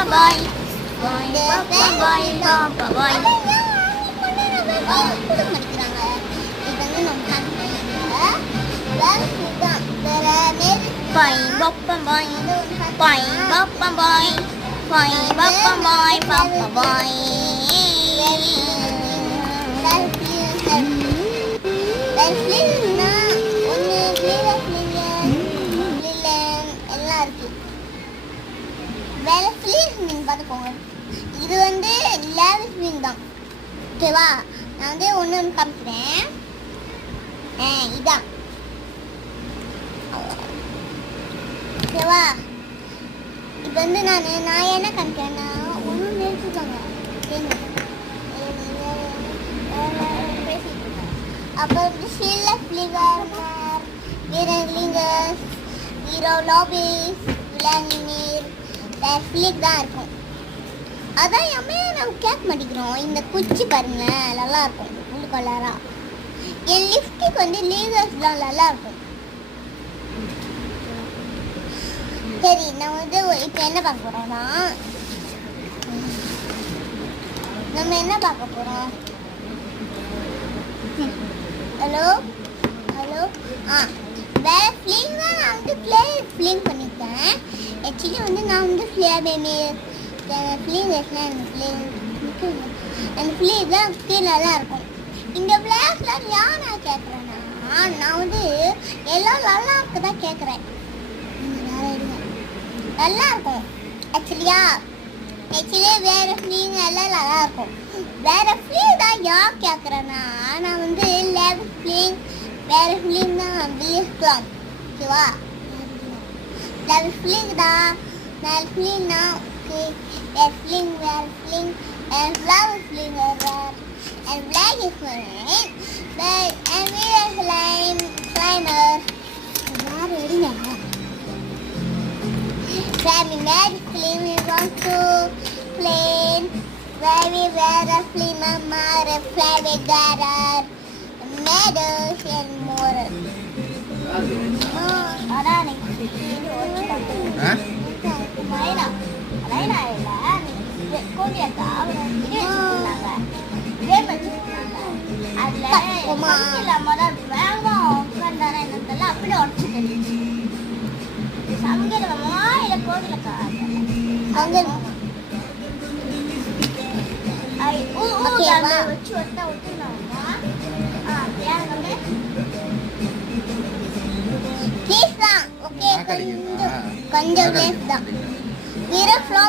பாய் பாய் பாய் மடிக்கிறாங்க. இது வந்து நம்ம பாய் பாப்பம் பாய் பாய் பாப்பம் பாய் பாய் பாப்பம் பாய் பாப்பம் பாய் பார்த்துக்கோங்க. இது வந்து லேவிஸ் மீன் தான். ஓகேவா? நான் வந்து ஒன்று காமிக்கிறேன். இதான். ஓகேவா? இப்போ வந்து நான் என்ன காமிக்கிறேன்னா ஒன்று நிறுத்துக்காங்க பேசிட்டு இருக்கேன். அப்போ வந்து ஷீல்ல ஃப்ளிவர் வீரலிங்கஸ் ஹீரோ லாபிஸ் விளானிமீர் ஃப்ளிக் தான் இருக்கும். அதான் எம்மே நம்ம கேட்க மாட்டேங்கிறோம். இந்த குச்சி பாருங்க நல்லா இருக்கும் ப்ளூ கலரா. என் லிப்ஸ்டிக் வந்து லேசர்ஸ்லாம் நல்லா இருக்கும். சரி, நான் வந்து இப்போ என்ன பார்க்க போறோம்னா நம்ம என்ன பார்க்க போறோம்? ஹலோ ஹலோ வேற ஃபிலிம் தான். நான் வந்து ஃபிலிம் பண்ணிட்டேன். ஆக்சுவலி வந்து நான் வந்து ஃபிலிம் அந்த ஃபிலிம் தான் கீழெல்லாம் இருக்கும். இந்த பிளாக்லாம் ஏன் நான் கேட்குறேன்னா நான் வந்து எல்லாம் நல்லா இருக்கு தான் கேட்குறேன். நல்லா இருக்கும் ஆக்சுவலி வேறு ஃபிலிம் எல்லாம் நல்லா இருக்கும். வேறு ஃபிலிம் தான் யார் கேட்குறேன்னா நான் வந்து வேறு ஃபிலிம் தான் வில்லிஸ்லாம். ஓகேவா? வேறு ஃபிலிம் தான் வேறு ஃபிலிம்னா ஓகே. வேறு film and flower fling over and black is flying and we are climber climbing magic fling we want to plane where we wear a fling mama fly with garar meadows and more adani கொஞ்சம்